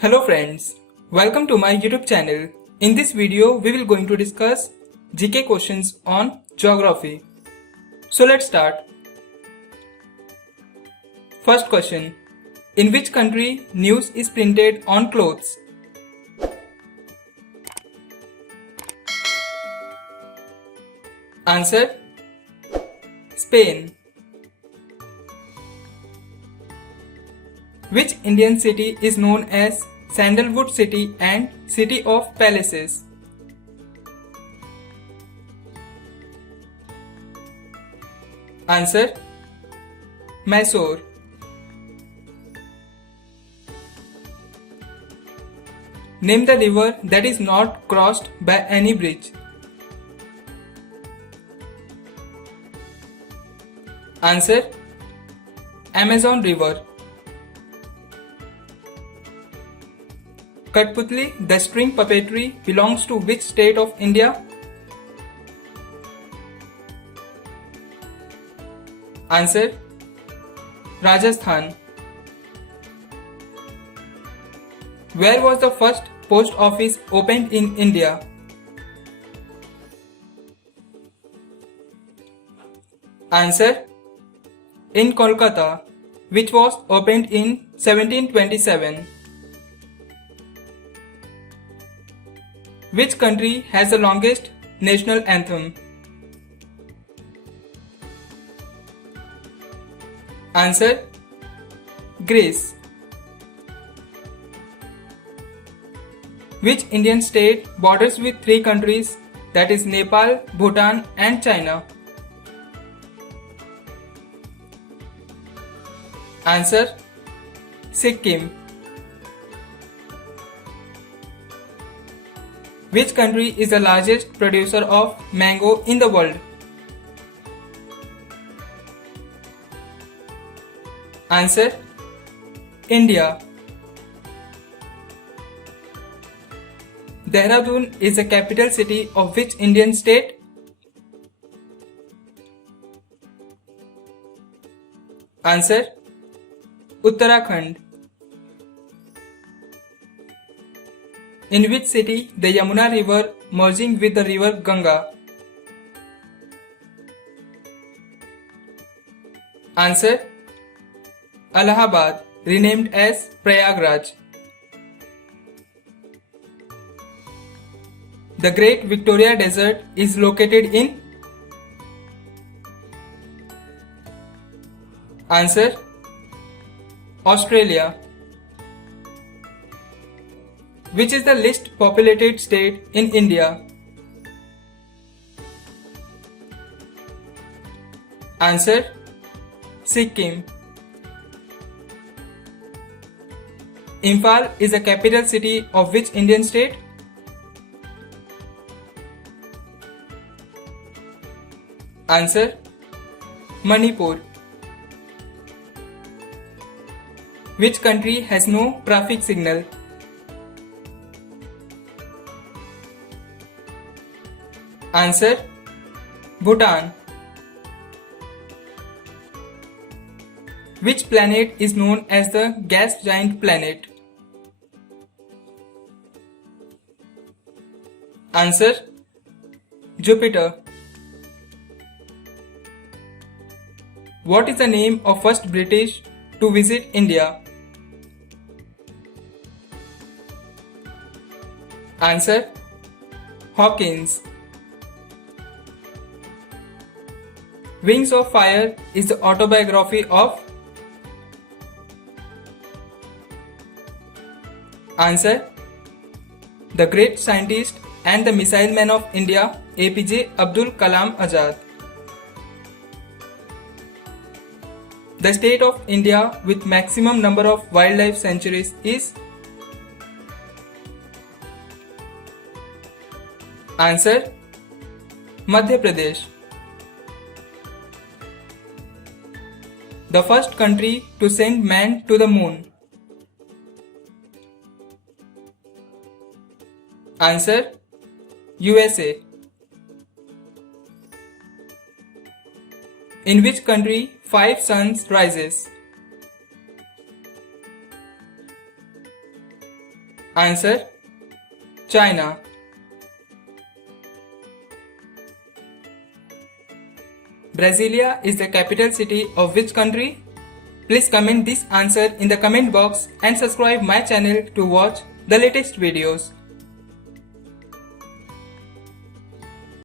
Hello friends, welcome to my YouTube channel. In this video, we will going to discuss GK questions on geography. So let's start. First question. In which country news is printed on clothes? Answer. Spain. Which Indian city is known as Sandalwood City and City of Palaces? Answer. Mysore. Name the river that is not crossed by any bridge. Answer. Amazon River. Katputli, the string puppetry, belongs to which state of India? Answer. Rajasthan. Where was the first post office opened in India? Answer. In Kolkata, which was opened in 1727. Which country has the longest national anthem? Answer. Greece. Which Indian state borders with three countries, that is Nepal, Bhutan and China? Answer. Sikkim. Which country is the largest producer of mango in the world? Answer. India. Dehradun is the capital city of which Indian state? Answer. Uttarakhand. In which city the Yamuna river merging with the river Ganga? Answer. Allahabad, renamed as Prayagraj. The Great Victoria Desert is located in? Answer. Australia. Which is the least populated state in India? Answer. Sikkim. Imphal is the capital city of which Indian state? Answer. Manipur. Which country has no traffic signal? Answer. Bhutan. Which planet is known as the gas giant planet? Answer. Jupiter. What is the name of first British to visit India? Answer. Hawkins. Wings of Fire is the autobiography of? Answer. The great scientist and the missile man of India, APJ Abdul Kalam Azad. The state of India with maximum number of wildlife sanctuaries is? Answer. Madhya Pradesh. The first country to send man to the moon? Answer. USA. In which country 5 suns rises? Answer: China. Brasilia is the capital city of which country? Please comment this answer in the comment box and subscribe my channel to watch the latest videos.